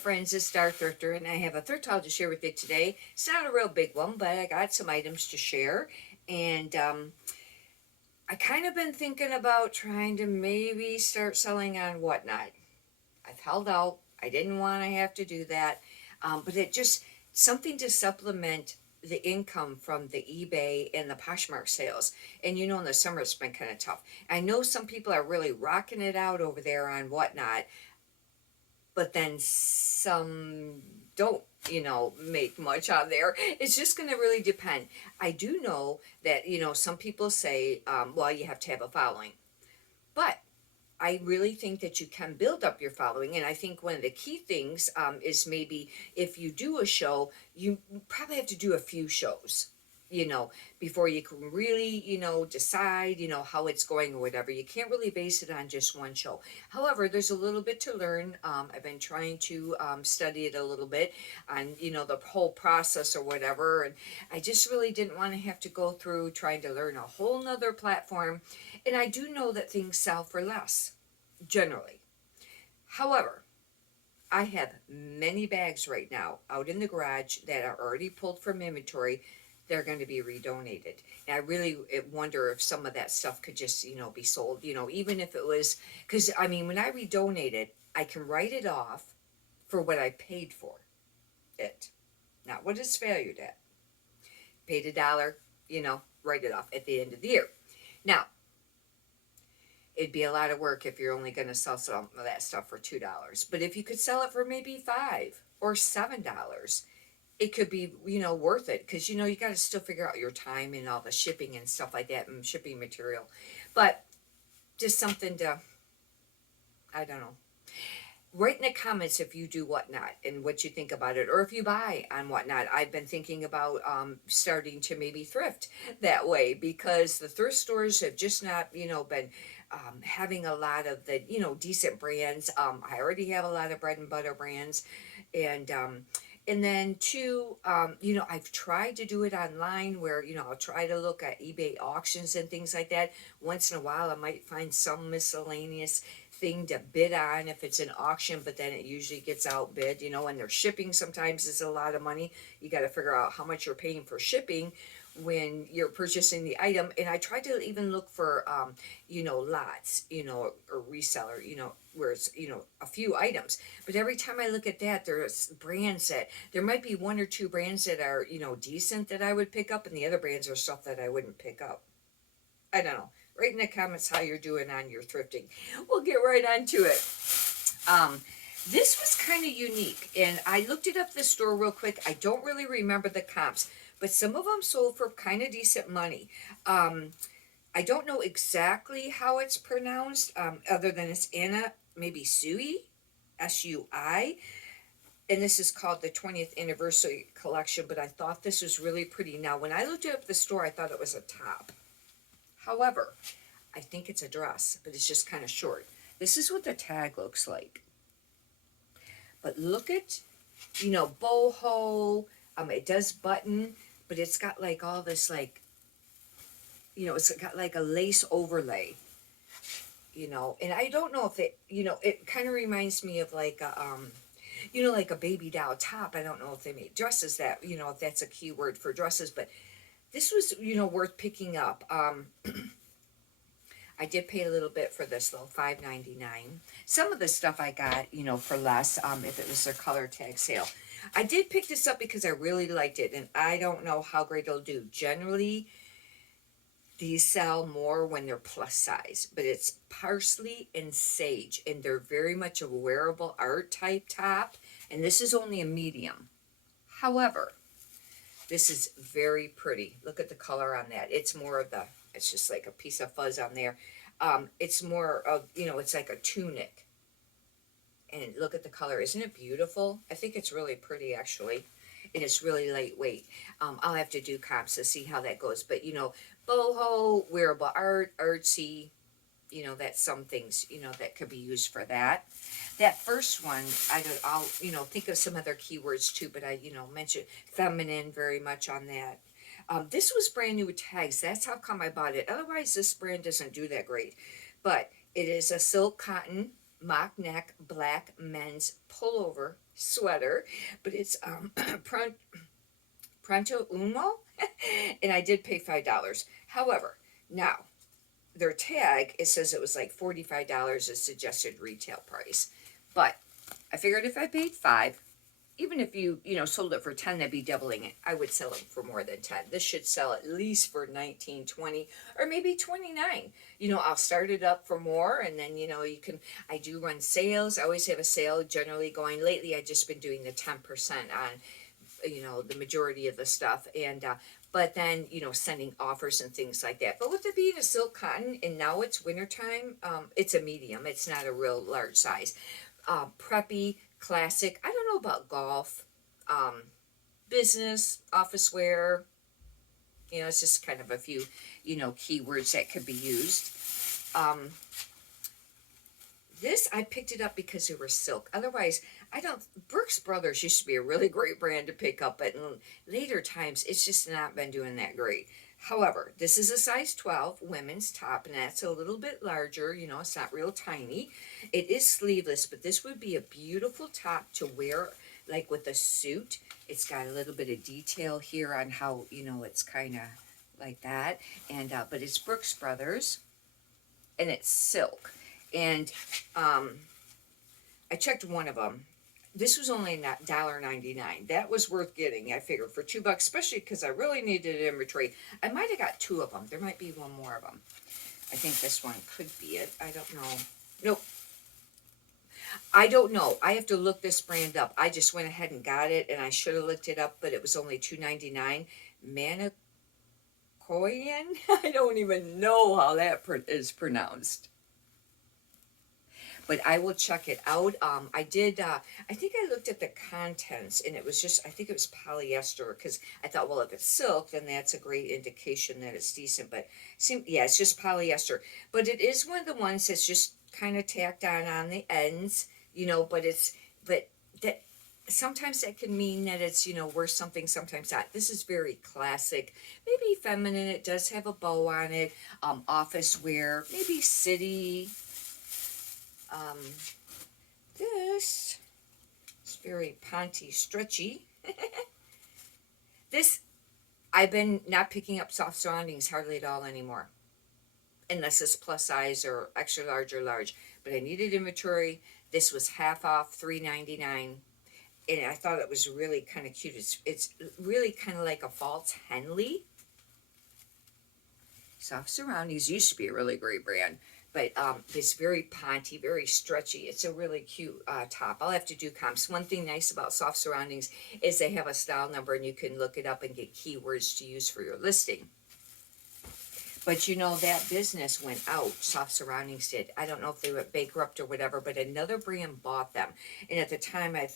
friends, it's Star Thrifter, and I have a thrift haul to share with you today. It's not a real big one, but I got some items to share, and I kind of been thinking about trying to maybe start selling on Whatnot. I've held out. I didn't want to have to do that, but it just something to supplement the income from the eBay and the Poshmark sales. And you know, in the summer it's been kind of tough. I know some people are really rocking it out over there on Whatnot, but then some don't, make much on there. It's just going to really depend. I do know that, some people say, well, you have to have a following. But I really think that you can build up your following. And I think one of the key things is maybe if you do a show, you probably have to do a few shows, before you can really, decide, how it's going or whatever. You can't really base it on just one show. However, there's a little bit to learn. I've been trying to study it a little bit on, the whole process or whatever. And I just really didn't want to have to go through trying to learn a whole nother platform. And I do know that things sell for less, generally. However, I have many bags right now out in the garage that are already pulled from inventory. They're going to be redonated. And I really wonder if some of that stuff could just, be sold, even if it was, because I mean, when I redonate it, I can write it off for what I paid for it, not what it's valued at. Paid $1, write it off at the end of the year. Now, it'd be a lot of work if you're only going to sell some of that stuff for $2. But if you could sell it for maybe $5 or $7, it could be, worth it. Because, you got to still figure out your time and all the shipping and stuff like that and shipping material. But just something to, I don't know. Write in the comments if you do Whatnot and what you think about it, or if you buy on Whatnot. I've been thinking about starting to maybe thrift that way, because the thrift stores have just not, been having a lot of the, decent brands. I already have a lot of bread and butter brands, and then too, I've tried to do it online where, I'll try to look at eBay auctions and things like that. Once in a while, I might find some miscellaneous thing to bid on if it's an auction, but then it usually gets outbid, and their shipping sometimes is a lot of money. You got to figure out how much you're paying for shipping when you're purchasing the item. And I tried to even look for, lots, or reseller, where it's, a few items. But every time I look at that, there's brands that, there might be one or two brands that are, decent that I would pick up, and the other brands are stuff that I wouldn't pick up. I don't know. Write in the comments how you're doing on your thrifting. We'll get right on to it. This was kind of unique, and I looked it up the store real quick. I don't really remember the comps, but some of them sold for kind of decent money. I don't know exactly how it's pronounced, other than it's Anna, maybe Sui, S-U-I. And this is called the 20th Anniversary Collection, but I thought this was really pretty. Now, when I looked it up at the store, I thought it was a top. However, I think it's a dress, but it's just kind of short. This is what the tag looks like. But look at, boho. It does button, but it's got like all this like, it's got like a lace overlay. And I don't know if it, it kind of reminds me of like a, like a baby doll top. I don't know if they make dresses that, if that's a keyword for dresses, but this was, worth picking up. I did pay a little bit for this though, $5.99. Some of the stuff I got, for less, if it was their color tag sale. I did pick this up because I really liked it, and I don't know how great it'll do. Generally, these sell more when they're plus size, but it's parsley and sage, and they're very much a wearable art type top, and this is only a medium. However, this is very pretty. Look at the color on that. It's more of the, it's just like a piece of fuzz on there. It's more of, it's like a tunic. And look at the color. Isn't it beautiful? I think it's really pretty, actually. And it's really lightweight. I'll have to do comps to see how that goes. But, boho, wearable art, artsy, that's some things, that could be used for that. That first one, I'll, think of some other keywords too, but I, mentioned feminine very much on that. This was brand new with tags. That's how come I bought it. Otherwise, this brand doesn't do that great. But it is a silk cotton mock neck black men's pullover sweater, but it's Pronto Uno, and I did pay $5. However, now their tag, it says it was like $45 a suggested retail price, but I figured if I paid 5, even if you sold it for 10, that'd be doubling it. I would sell it for more than 10. This should sell at least for 19, 20, or maybe 29. I'll start it up for more, and then I do run sales. I always have a sale generally going. Lately I've just been doing the 10% on the majority of the stuff, and but then sending offers and things like that. But with it being a silk cotton, and now it's wintertime, it's a medium, it's not a real large size. Preppy, classic. I don't know about golf, business, office wear. It's just kind of a few keywords that could be used. This, I picked it up because it was silk. Otherwise, I don't. Brooks Brothers used to be a really great brand to pick up, but in later times, it's just not been doing that great. However, this is a size 12 women's top, and that's a little bit larger. It's not real tiny. It is sleeveless, but this would be a beautiful top to wear, like with a suit. It's got a little bit of detail here on how, it's kind of like that. And but it's Brooks Brothers, and it's silk. And I checked one of them. This was only $1.99. That was worth getting, I figured, for $2, especially because I really needed inventory. I might have got 2 of them. There might be one more of them. I think this one could be it. I don't know. Nope. I don't know. I have to look this brand up. I just went ahead and got it, and I should have looked it up, but it was only $2.99. Manicoyan? I don't even know how that is pronounced. But I will check it out. I did, I think I looked at the contents, and it was just, I think it was polyester, because I thought, well, if it's silk, then that's a great indication that it's decent. But, yeah, it's just polyester. But it is one of the ones that's just kind of tacked on the ends, but that sometimes that can mean that it's, worth something, sometimes not. This is very classic, maybe feminine. It does have a bow on it, office wear, maybe city. This is very ponty, stretchy. This, I've been not picking up soft surroundings hardly at all anymore, unless it's plus size or extra large or large. But I needed inventory. This was half off, $3.99, and I thought it was really kind of cute. It's really kind of like a false Henley. Soft Surroundings used to be a really great brand, but it's very ponty, very stretchy. It's a really cute top. I'll have to do comps. One thing nice about Soft Surroundings is they have a style number, and you can look it up and get keywords to use for your listing. But that business went out. Soft Surroundings did. I don't know if they went bankrupt or whatever, but another brand bought them. And at the time, I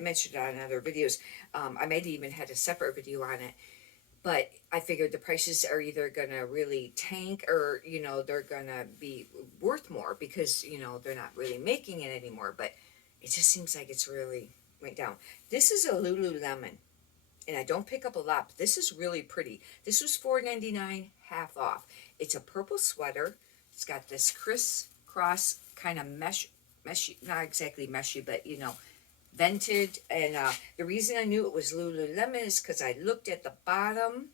mentioned it on other videos. I might even had a separate video on it. But I figured the prices are either going to really tank, or, they're going to be worth more because, they're not really making it anymore. But it just seems like it's really went down. This is a Lululemon, and I don't pick up a lot, but this is really pretty. This was $4.99, half off. It's a purple sweater. It's got this crisscross kind of meshy, not exactly meshy, but, vented. And the reason I knew it was Lululemon is because I looked at the bottom,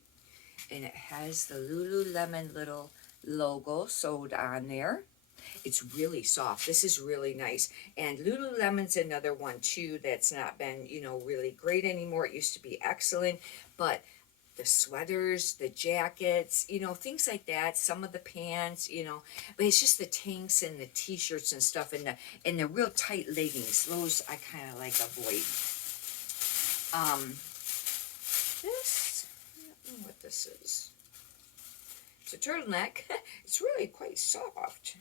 and it has the Lululemon little logo sewed on there. It's really soft. This is really nice. And Lululemon's another one too that's not been really great anymore. It used to be excellent, but the sweaters, the jackets, things like that, some of the pants, but it's just the tanks and the t-shirts and stuff, and the real tight leggings. Those I kind of like avoid. This, I don't know what this is. It's a turtleneck. It's really quite soft.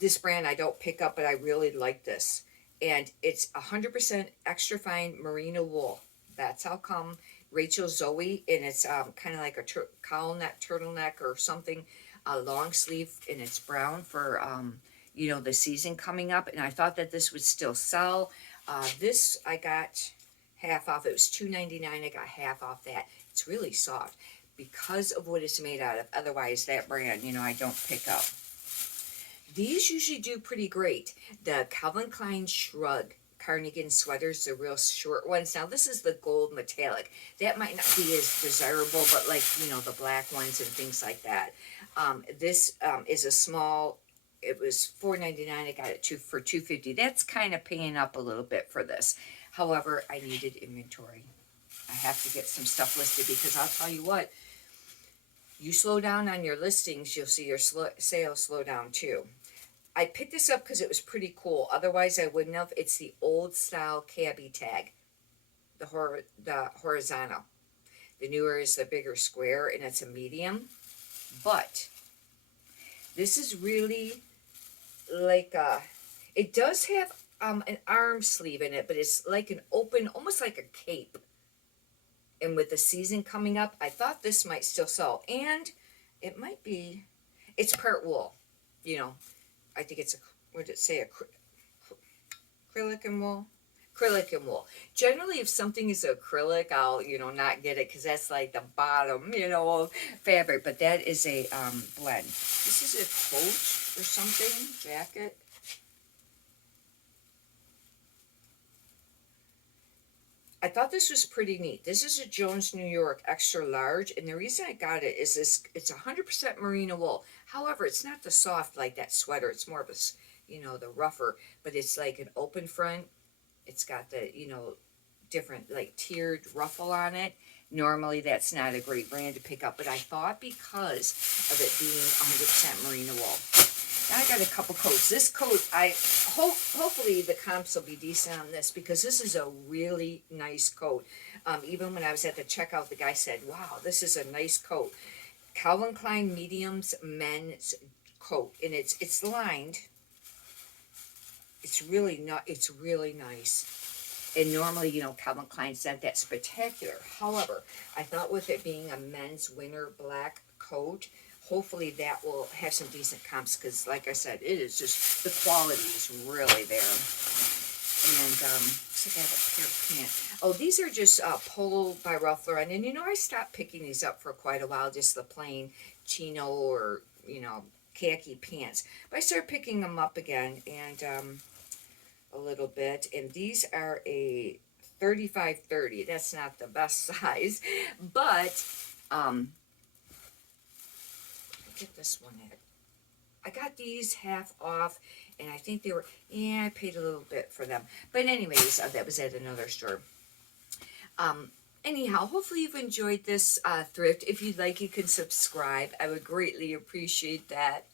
This brand I don't pick up, but I really like this. And it's 100% extra fine merino wool. That's how come. Rachel Zoe, and it's kind of like a cowl neck, turtleneck or something, a long sleeve, and it's brown for, the season coming up. And I thought that this would still sell. This I got half off. It was $2.99. I got half off that. It's really soft because of what it's made out of. Otherwise, that brand, I don't pick up. These usually do pretty great. The Calvin Klein Shrug cardigan sweaters, the real short ones. Now this is the gold metallic. That might not be as desirable, but like, you know, the black ones and things like that. This is a small. It was $4.99. I got it for $2.50. That's kind of paying up a little bit for this. However, I needed inventory. I have to get some stuff listed because I'll tell you what, you slow down on your listings, you'll see your sales slow down too. I picked this up because it was pretty cool. Otherwise, I wouldn't have. It's the old style cabbie tag, the horizontal. The newer is the bigger square, and it's a medium. But this is really like it does have an arm sleeve in it, but it's like an open, almost like a cape. And with the season coming up, I thought this might still sell. And it might be, it's part wool. You know, I think it's what did it say? Acrylic and wool? Acrylic and wool. Generally, if something is acrylic, I'll, you know, not get it because that's like the bottom, you know, of fabric. But that is a blend. This is a coat or something, jacket. I thought this was pretty neat. This is a Jones New York extra large, and the reason I got it is this, it's 100% merino wool. However, it's not the soft like that sweater. It's more of a, you know, the rougher, but it's like an open front. It's got the, you know, different like tiered ruffle on it. Normally that's not a great brand to pick up, but I thought because of it being 100% merino wool. Now I got a couple coats. This coat, hopefully the comps will be decent on this because this is a really nice coat. Even when I was at the checkout, the guy said, wow, this is a nice coat. Calvin Klein Mediums men's coat, and it's lined. It's really not. It's really nice. And normally, you know, Calvin Klein's not that spectacular. However, I thought with it being a men's winter black coat, hopefully that will have some decent comps because, like I said, it is just, the quality is really there. And looks like I have a pair of pants. Oh, these are just Polo by Ralph Lauren. And, you know, I stopped picking these up for quite a while, just the plain chino or, you know, khaki pants. But I started picking them up again and a little bit. And these are a 35-30. That's not the best size. But get this one at. I got these half off, and I think they were, yeah, I paid a little bit for them. But anyways, that was at another store. Anyhow, hopefully you've enjoyed this thrift. If you'd like, you can subscribe. I would greatly appreciate that.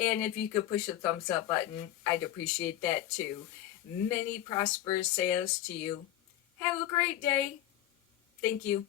And if you could push the thumbs up button, I'd appreciate that too. Many prosperous sales to you. Have a great day. Thank you.